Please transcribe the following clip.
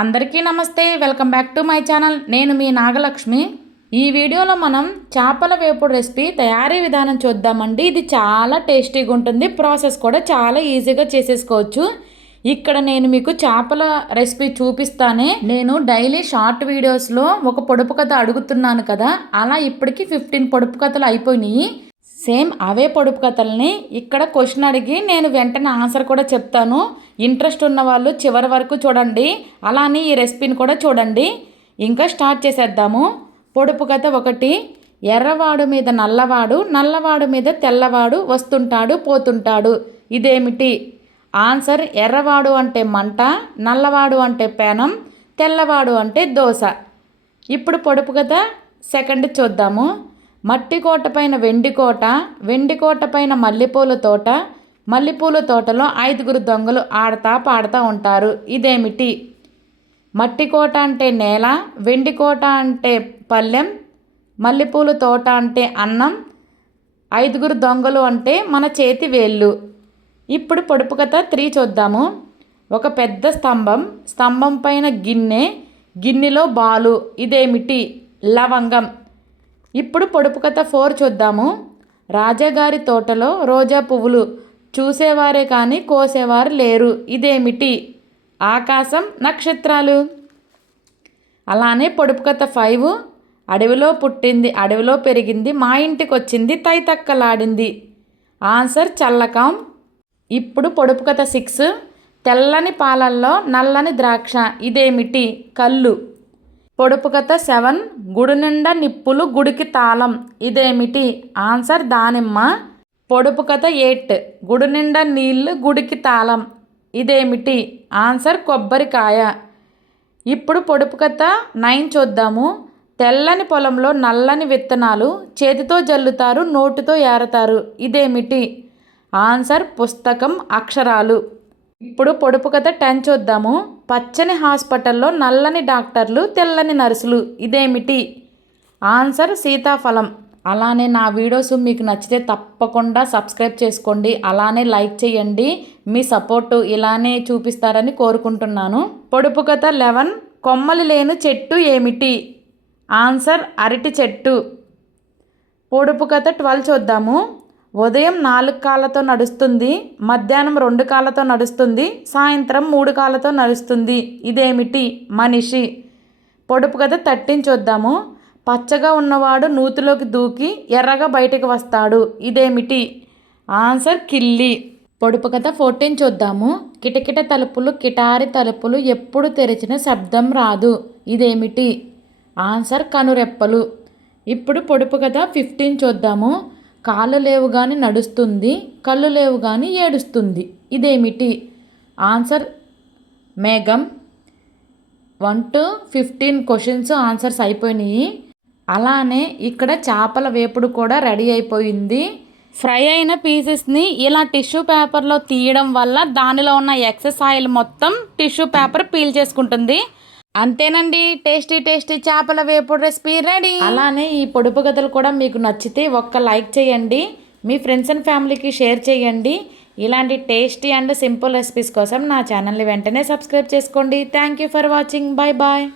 అందరికీ నమస్తే, welcome back to my channel. నేను మీ నాగలక్ష్మి. ఈ వీడియోలో మనం చేపల వేపుడు రెసిపీ తయారీ విధానం చూద్దామండి. ఇది చాలా టేస్టీగా ఉంటుంది, ప్రాసెస్ కూడా చాలా ఈజీగా చేసేసుకోవచ్చు. ఇక్కడ నేను మీకు చేపల రెసిపీ చూపిస్తానే. నేను డైలీ షార్ట్ వీడియోస్లో ఒక పొడుపు కథ అడుగుతున్నాను కదా, అలా ఇప్పటికి 15 పొడుపు కథలు అయిపోయినాయి. సేమ్ అవే పొడుపు కథల్ని ఇక్కడ క్వశ్చన్ అడిగి నేను వెంటనే ఆన్సర్ కూడా చెప్తాను. ఇంట్రెస్ట్ ఉన్న వాళ్ళు చివరి వరకు చూడండి, అలానే ఈ రెసిపీని కూడా చూడండి. ఇంకా స్టార్ట్ చేసేద్దాము. పొడుపు కథ 1. ఎర్రవాడు మీద నల్లవాడు, నల్లవాడు మీద తెల్లవాడు వస్తుంటాడు పోతుంటాడు. ఇదేమిటి? ఆన్సర్ ఎర్రవాడు అంటే మంట, నల్లవాడు అంటే పేనం, తెల్లవాడు అంటే దోశ. ఇప్పుడు పొడుపు కథ 2 చూద్దాము. మట్టి కోట పైన వెండి కోట, వెండి కోట పైన మల్లెపూల తోట, మల్లెపూల తోటలో 5 దొంగలు ఆడతా పాడుతూ ఉంటారు. ఇదేమిటి? మట్టి కోట అంటే నేల, వెండి కోట అంటే పళ్ళెం, మల్లెపూల తోట అంటే అన్నం, 5 దొంగలు అంటే మన చేతి వేళ్ళు. ఇప్పుడు పొడుపు కథ 3 చూద్దాము. ఒక పెద్ద స్తంభం, స్తంభం పైన గిన్నె, గిన్నెలో బాలు. ఇదేమిటి? లవంగం. ఇప్పుడు పొడుపు కథ 4 చూద్దాము. రాజాగారి తోటలో రోజా పువ్వులు, చూసేవారే కానీ కోసేవారు లేరు. ఇదేమిటి? ఆకాశం, నక్షత్రాలు. అలానే పొడుపు కథ 5. అడవిలో పుట్టింది అడవిలో పెరిగింది, మా ఇంటికి వచ్చింది తైతక్కలాడింది. ఆన్సర్ చల్లకం. ఇప్పుడు పొడుపు కథ 6. తెల్లని పాలల్లో నల్లని ద్రాక్ష. ఇదేమిటి? కళ్ళు. పొడుపు కథ 7. గుడి నిండా నిప్పులు గుడికి తాళం. ఇదేమిటి? ఆన్సర్ దానిమ్మ. పొడుపు కథ 8. గుడి నిండా నీళ్ళు గుడికి తాళం. ఇదేమిటి? ఆన్సర్ కొబ్బరికాయ. ఇప్పుడు పొడుపు కథ 9 చూద్దాము. తెల్లని పొలంలో నల్లని విత్తనాలు, చేతితో జల్లుతారు నోటితో ఏరతారు. ఇదేమిటి? ఆన్సర్ పుస్తకం, అక్షరాలు. ఇప్పుడు పొడుపు కథ 10 చూద్దాము. పచ్చని హాస్పిటల్లో నల్లని డాక్టర్లు, తెల్లని నర్సులు. ఇదేమిటి? ఆన్సర్ సీతాఫలం. అలానే నా వీడియోస్ మీకు నచ్చితే తప్పకుండా సబ్స్క్రైబ్ చేసుకోండి, అలానే లైక్ చేయండి. మీ సపోర్టు ఇలానే చూపిస్తారని కోరుకుంటున్నాను. పొడుపు కథ 11. కొమ్మలు లేని చెట్టు ఏమిటి? ఆన్సర్ అరటి చెట్టు. పొడుపు కథ 12 చూద్దాము. ఉదయం 4 కాళ్ళతో నడుస్తుంది, మధ్యాహ్నం 2 కాళ్ళతో నడుస్తుంది, సాయంత్రం 3 కాళ్ళతో నడుస్తుంది. ఇదేమిటి? మనిషి. పొడుపు కథ 13 చూద్దాము. పచ్చగా ఉన్నవాడు నూతిలోకి దూకి ఎర్రగా బయటికి వస్తాడు. ఇదేమిటి? ఆన్సర్ కిల్లి. పొడుపు కథ 14 చూద్దాము. కిటకిట తలుపులు కిటారి తలుపులు, ఎప్పుడు తెరిచిన శబ్దం రాదు. ఇదేమిటి? ఆన్సర్ కనురెప్పలు. ఇప్పుడు పొడుపు కథ 15 చూద్దాము. కాళ్ళు లేవు కానీ నడుస్తుంది, కళ్ళు లేవు కానీ ఏడుస్తుంది. ఇదేమిటి? ఆన్సర్ మేఘం. 1 to 15 క్వశ్చన్స్ ఆన్సర్స్ అయిపోయినాయి. అలానే ఇక్కడ చేపల వేపుడు కూడా రెడీ అయిపోయింది. ఫ్రై అయిన పీసెస్ని ఇలా టిష్యూ పేపర్లో తీయడం వల్ల దానిలో ఉన్న ఎక్సెస్ ఆయిల్ మొత్తం టిష్యూ పేపర్ పీల్ చేసుకుంటుంది. అంతేనండి, టేస్టీ టేస్టీ చేపల వేపుడు రెసిపీ రెడీ. అలానే ఈ పొడుపు కథలు కూడా మీకు నచ్చితే ఒక్క లైక్ చేయండి, మీ ఫ్రెండ్స్ అండ్ ఫ్యామిలీకి షేర్ చేయండి. ఇలాంటి టేస్టీ అండ్ సింపుల్ రెసిపీస్ కోసం నా ఛానల్ని వెంటనే సబ్స్క్రైబ్ చేసుకోండి. Thank you for watching. Bye bye.